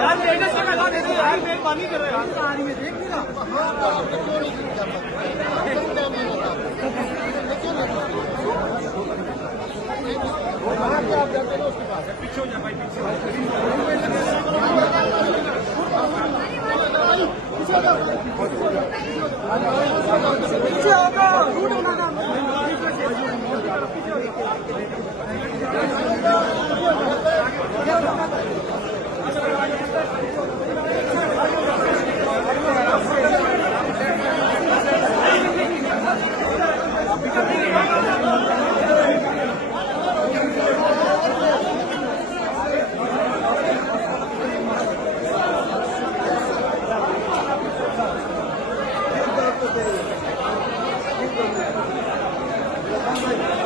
यार मेहनत से लगा दे दो यार, मेहरबानी करो यार। कहानी में देख ली ना। आप जाते ना उसके पास पीछे हो जा भाई, पीछे होगा रूट बनाना। Thank you.